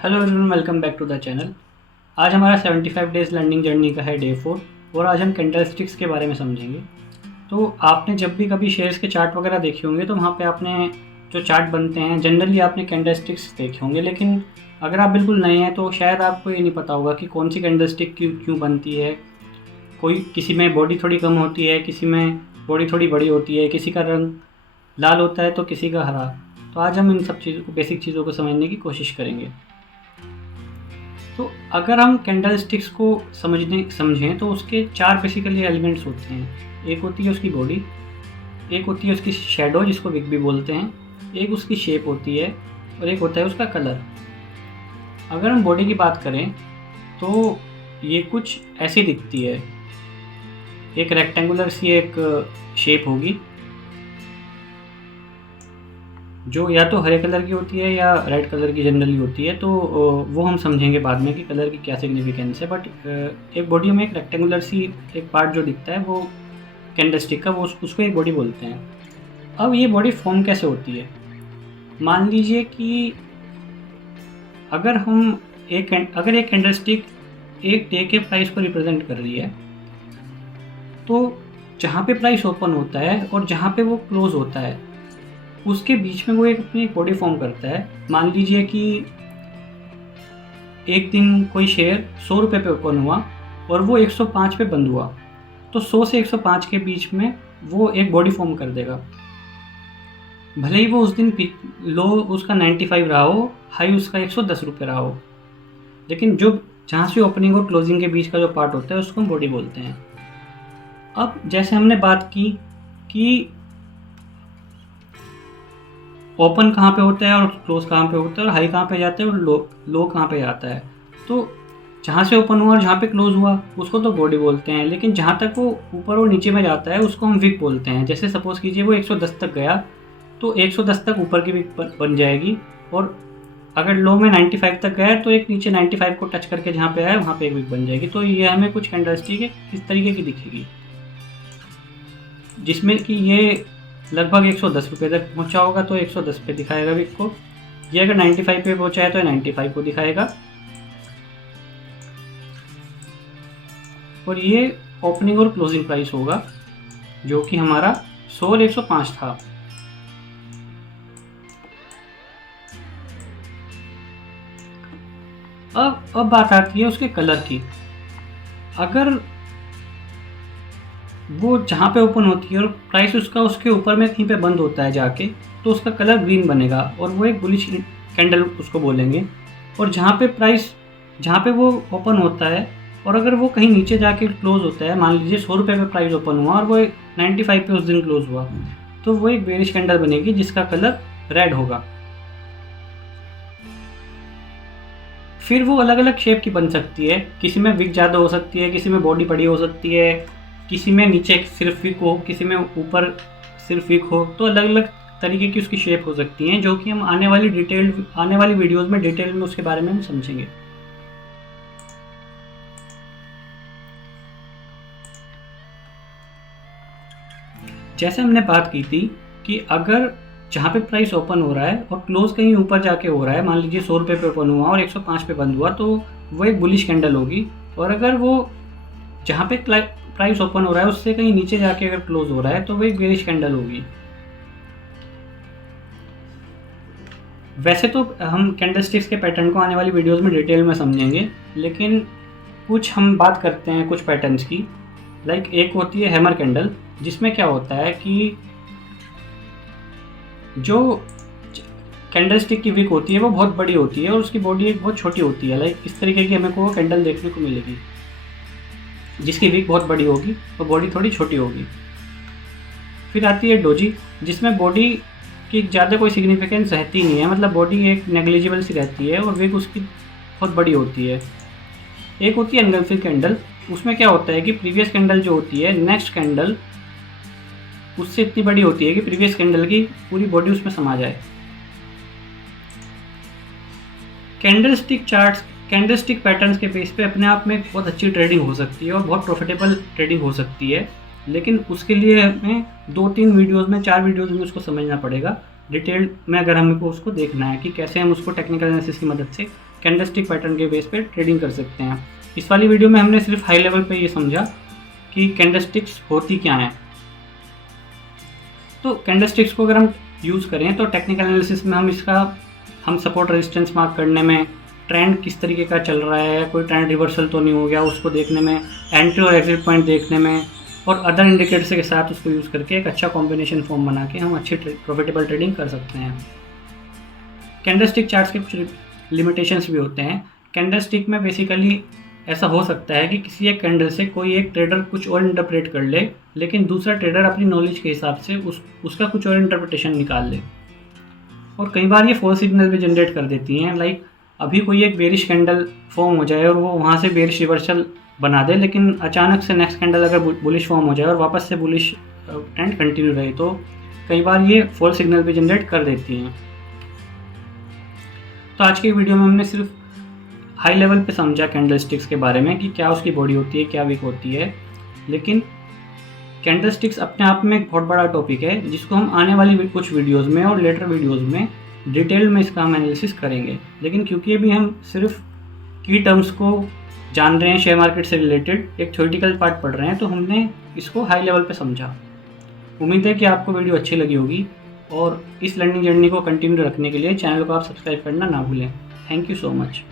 Hello everyone, welcome back to the channel. आज हमारा 75 days learning journey का है डे 4 और आज हम कैंडलस्टिक्स के बारे में समझेंगे। तो आपने जब भी कभी शेयर्स के चार्ट वगैरह देखे होंगे तो वहाँ पे आपने जो चार्ट बनते हैं जनरली आपने कैंडलस्टिक्स देखे होंगे, लेकिन अगर आप बिल्कुल नए हैं तो शायद आपको ये नहीं पता होगा कि कौन सी कैंडलस्टिक क्यों बनती है। कोई किसी में बॉडी थोड़ी कम होती है, किसी में बॉडी थोड़ी बड़ी होती है, किसी का रंग लाल होता है तो किसी का हरा। तो आज हम इन सब चीज़ों को, बेसिक चीज़ों को समझने की कोशिश करेंगे। तो अगर हम कैंडल स्टिक्स को समझें तो उसके चार बेसिकली एलिमेंट्स होते हैं। एक होती है उसकी बॉडी, एक होती है उसकी शेडो जिसको विग भी बोलते हैं, एक उसकी शेप होती है और एक होता है उसका कलर। अगर हम बॉडी की बात करें तो ये कुछ ऐसी दिखती है। एक रेक्टेंगुलर सी एक शेप होगी जो या तो हरे कलर की होती है या रेड कलर की जनरली होती है। तो वो हम समझेंगे बाद में कि कलर की क्या सिग्निफिकेंस है। बट एक बॉडी में एक रेक्टेंगुलर सी एक पार्ट जो दिखता है वो कैंडलस्टिक का, वो उसको एक बॉडी बोलते हैं। अब ये बॉडी फॉर्म कैसे होती है? मान लीजिए कि अगर एक कैंडलस्टिक एक डे के प्राइस को रिप्रेजेंट कर रही है, तो जहाँ पे प्राइस ओपन होता है और जहाँ पे वो क्लोज होता है उसके बीच में वो अपनी बॉडी फॉर्म करता है। मान लीजिए कि एक दिन कोई शेयर 100 रुपये पे ओपन हुआ और वो 105 पे बंद हुआ, तो 100 से 105 के बीच में वो एक बॉडी फॉर्म कर देगा। भले ही वो उस दिन लो उसका 95 रहा हो, हाई उसका 110 रुपये रहा हो, लेकिन जो जहाँ से ओपनिंग और क्लोजिंग के बीच का जो पार्ट होता है उसको हम बॉडी बोलते हैं। अब जैसे हमने बात की कि ओपन कहाँ पे होता है और क्लोज कहाँ पे होता है और हाई कहाँ पे जाता है और लो कहाँ पे जाता है, तो जहाँ से ओपन हुआ और जहाँ पे क्लोज हुआ उसको तो बॉडी बोलते हैं, लेकिन जहाँ तक वो ऊपर और नीचे में जाता है उसको हम विक बोलते हैं। जैसे सपोज़ कीजिए वो 110 तक गया तो 110 तक ऊपर की विक बन जाएगी, और अगर लो में 95 तक गया तो एक नीचे 95 को टच करके जहाँ पे आया वहाँ पे एक विक बन जाएगी। तो ये हमें कुछ कैंडलस्टिक इस तरीके की दिखेगी, जिसमें कि ये लगभग 110 रुपये तक पहुँचा होगा तो 110 पे दिखाएगा विक को। ये अगर 95 पे पहुँचा है तो 95 को दिखाएगा। और ये ओपनिंग और क्लोजिंग प्राइस होगा जो कि हमारा 100 और 105 था। अब बात आती है उसके कलर की। अगर वो जहाँ पे ओपन होती है और प्राइस उसका उसके ऊपर में कहीं पे बंद होता है जाके, तो उसका कलर ग्रीन बनेगा और वो एक बुलिश कैंडल उसको बोलेंगे। और जहाँ पे वो ओपन होता है और अगर वो कहीं नीचे जाके क्लोज होता है, मान लीजिए 100 रुपये पे प्राइस ओपन हुआ और वो 95 पे उस दिन क्लोज हुआ, तो वो एक बेरिश कैंडल बनेगी जिसका कलर रेड होगा। फिर वो अलग अलग शेप की बन सकती है, किसी में विक ज़्यादा हो सकती है, किसी में बॉडी बड़ी हो सकती है, किसी में नीचे सिर्फ विक हो, किसी में ऊपर सिर्फ विक हो। तो अलग अलग तरीके की उसकी शेप हो सकती हैं, जो कि हम आने वाली वीडियोस में डिटेल में उसके बारे में हम समझेंगे। जैसे हमने बात की थी कि अगर जहाँ पे प्राइस ओपन हो रहा है और क्लोज कहीं ऊपर जाके हो रहा है, मान लीजिए 100 रुपये पे ओपन हुआ और 105 पे बंद हुआ, तो वो एक बुलिश कैंडल होगी। और अगर वो जहाँ पे प्राइस ओपन हो रहा है उससे कहीं नीचे जाके अगर क्लोज हो रहा है तो वो एक बेरिश कैंडल होगी। वैसे तो हम कैंडलस्टिक्स के पैटर्न को आने वाली वीडियोस में डिटेल में समझेंगे, लेकिन कुछ हम बात करते हैं कुछ पैटर्न्स की। लाइक एक होती है हैमर कैंडल, जिसमें क्या होता है कि जो कैंडलस्टिक की विक होती है वो बहुत बड़ी होती है और उसकी बॉडी एक बहुत छोटी होती है। लाइक इस तरीके की हमें को कैंडल देखने को मिलेगी जिसकी विक बहुत बड़ी होगी और बॉडी थोड़ी छोटी होगी। फिर आती है डोजी, जिसमें बॉडी की ज़्यादा कोई सिग्निफिकेंस रहती नहीं है, मतलब बॉडी एक नेग्लिजिबल सी रहती है और विक उसकी बहुत बड़ी होती है। एक होती है एनगल्फिंग कैंडल, उसमें क्या होता है कि प्रीवियस कैंडल जो होती है, नेक्स्ट कैंडल उससे इतनी बड़ी होती है कि प्रीवियस कैंडल की पूरी बॉडी उसमें समा जाए। कैंडलस्टिक पैटर्न्स के बेस पे अपने आप में बहुत अच्छी ट्रेडिंग हो सकती है और बहुत प्रॉफिटेबल ट्रेडिंग हो सकती है, लेकिन उसके लिए हमें 2-3 वीडियोस में 4 वीडियोस में उसको समझना पड़ेगा डिटेल में, अगर हमको उसको देखना है कि कैसे हम उसको टेक्निकल एनालिसिस की मदद से कैंडलस्टिक पैटर्न के बेस पे ट्रेडिंग कर सकते हैं। इस वाली वीडियो में हमने सिर्फ हाई लेवल पे ये समझा कि कैंडलस्टिक्स होती क्या हैं। तो कैंडलस्टिक्स को अगर हम यूज़ करें तो टेक्निकल एनालिसिस में हम सपोर्ट रेजिस्टेंस मार्क करने में, ट्रेंड किस तरीके का चल रहा है, कोई ट्रेंड रिवर्सल तो नहीं हो गया, उसको देखने में, एंट्री और एग्जिट पॉइंट देखने में, और अदर इंडिकेटर्स के साथ उसको यूज़ करके एक अच्छा कॉम्बिनेशन फॉर्म बना के हम अच्छी प्रॉफिटेबल ट्रेडिंग कर सकते हैं। कैंडलस्टिक चार्ट्स के कुछ लिमिटेशंस भी होते हैं। कैंडलस्टिक में बेसिकली ऐसा हो सकता है कि किसी एक कैंडल से कोई एक ट्रेडर कुछ और इंटरप्रेट कर ले, लेकिन दूसरा ट्रेडर अपनी नॉलेज के हिसाब से उसका कुछ और इंटरप्रिटेशन निकाल ले, और कई बार ये फॉल्स सिग्नल भी जनरेट कर देती हैं। लाइक अभी कोई एक बेरिश कैंडल फॉर्म हो जाए और वो वहाँ से बेरिश रिवर्सल बना दे, लेकिन अचानक से नेक्स्ट कैंडल अगर बुलिश फॉर्म हो जाए और वापस से बुलिश ट्रेंड कंटिन्यू रहे, तो कई बार ये फॉल्स सिग्नल भी जनरेट कर देती हैं। तो आज की वीडियो में हमने सिर्फ हाई लेवल पे समझा कैंडलस्टिक्स के बारे में कि क्या उसकी बॉडी होती है, क्या वीक होती है, लेकिन कैंडलस्टिक्स अपने आप में एक बहुत बड़ा टॉपिक है जिसको हम आने वाली कुछ वीडियोस में और लेटर वीडियोस में डिटेल में इसका हम एनालिसिस करेंगे। लेकिन क्योंकि अभी हम सिर्फ की टर्म्स को जान रहे हैं, शेयर मार्केट से रिलेटेड एक थ्योरेटिकल पार्ट पढ़ रहे हैं, तो हमने इसको हाई लेवल पे समझा। उम्मीद है कि आपको वीडियो अच्छी लगी होगी, और इस लर्निंग जर्नी को कंटिन्यू रखने के लिए चैनल को आप सब्सक्राइब करना ना भूलें। Thank you so much.